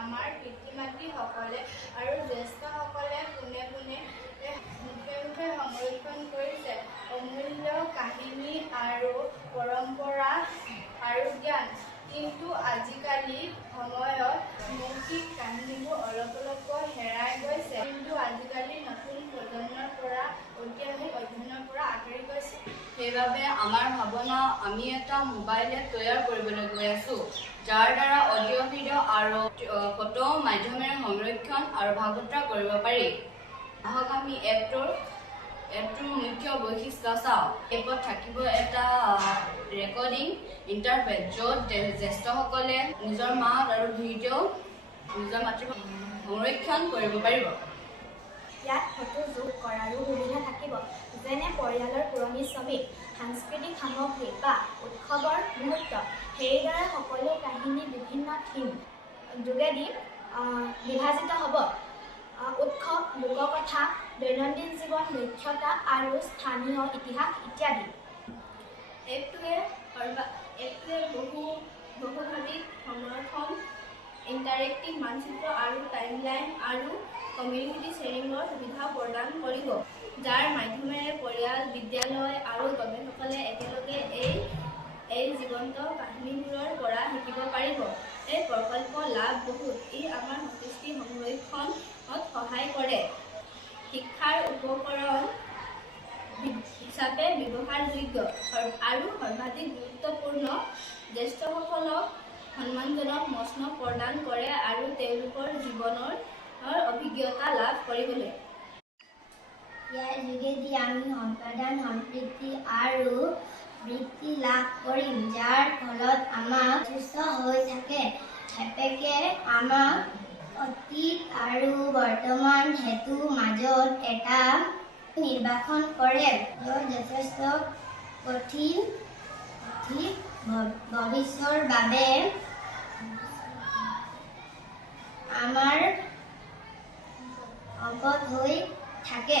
আমাৰ পিতৃ মাতৃসকলে আৰু জ্যেষ্ঠসকলে পোনে পোনে মুখে মুখে সংৰক্ষণ কৰিছে অমূল্য কাহিনী আৰু পৰম্পৰা আৰু জ্ঞান। কিন্তু আজিকালি সময়ত মৌখিক কাহিনীবোৰ অলপ অলপকৈ হেৰাই গৈছে। কিন্তু আজিকালি নতুন প্ৰজন্মৰ পৰা ঐতিহাসিক অধ্যয়নৰ পৰা আঁতৰি গৈছে। সেইবাবে আমাৰ ভাৱনা আমি এটা মোবাইল এপ তৈয়াৰ কৰিবলৈ গৈ আছোঁ, যাৰ দ্বাৰা অডিঅ' ভিডিঅ' আৰু ফটো মাধ্যমেৰে সংৰক্ষণ আৰু ভাগ বতৰা কৰিব পাৰি। আহক আমি এপটোৰ মুখ্য বৈশিষ্ট্য চাওঁ। এপত থাকিব এটা ৰেকৰ্ডিং ইণ্টাৰফেচ, য'ত জ্যেষ্ঠসকলে নিজৰ মাত আৰু ভিডিঅ' নিজৰ মাতৃভাষাত সংৰক্ষণ কৰিব পাৰিব। ইয়াত ফটো যোগ কৰাৰো সুবিধা থাকিব, যেনে পৰিয়ালৰ পুৰণি ছবি, সাংস্কৃতিক সামগ্ৰী বা উৎসৱৰ মুহূৰ্ত। সেইদৰে সকলো কাহিনী বিভিন্ন থীম যোগেদি বিভাজিত হ'ব। উৎসৱ, লোককথা, দৈনন্দিন জীৱন, দক্ষতা আৰু স্থানীয় ইতিহাস ইত্যাদি। এপটোৱে বহুভাষিক সমৰ্থন, ইণ্টাৰেক্টিভ মানচিত্ৰ আৰু টাইমলাইন আৰু কমিউনিটি শ্বেয়াৰিঙৰ সুবিধা প্ৰদান কৰিব, যাৰ মাধ্যমেৰে পৰিয়াল, বিদ্যালয় আৰু গৱেষকসকলে একেলগে এই জীৱন্ত কাহিনীবোৰৰ পৰা শিকিব পাৰিব। এই প্ৰকল্পৰ লাভ বহুত। ই আমাৰ সংস্কৃতি সংৰক্ষণত সহায় কৰে, শিক্ষাৰ উপকৰণ হিচাপে ব্যৱহাৰযোগ্য আৰু সৰ্বাধিক গুৰুত্বপূৰ্ণ, জ্যেষ্ঠসকলক সন্মানজনক মচনদ প্ৰদান কৰে আৰু তেওঁলোকৰ জীৱনৰ অভিজ্ঞতা লাভ কৰিবলৈ। ইয়াৰ যোগেদি আমি সম্পাদন, সম্প্ৰীতি আৰু বৃত্তি লাভ কৰিম, যাৰ ফলত আমাৰ সুস্থ হৈ থাকে। এপে আমাক অতীত আৰু বৰ্তমান হেতুৰ মাজত এটা নিৰ্বাচন কৰে, য'ত যথেষ্ট কঠিন ভৱিষ্যতৰ বাবে আমাৰ অংকত হৈ থাকে।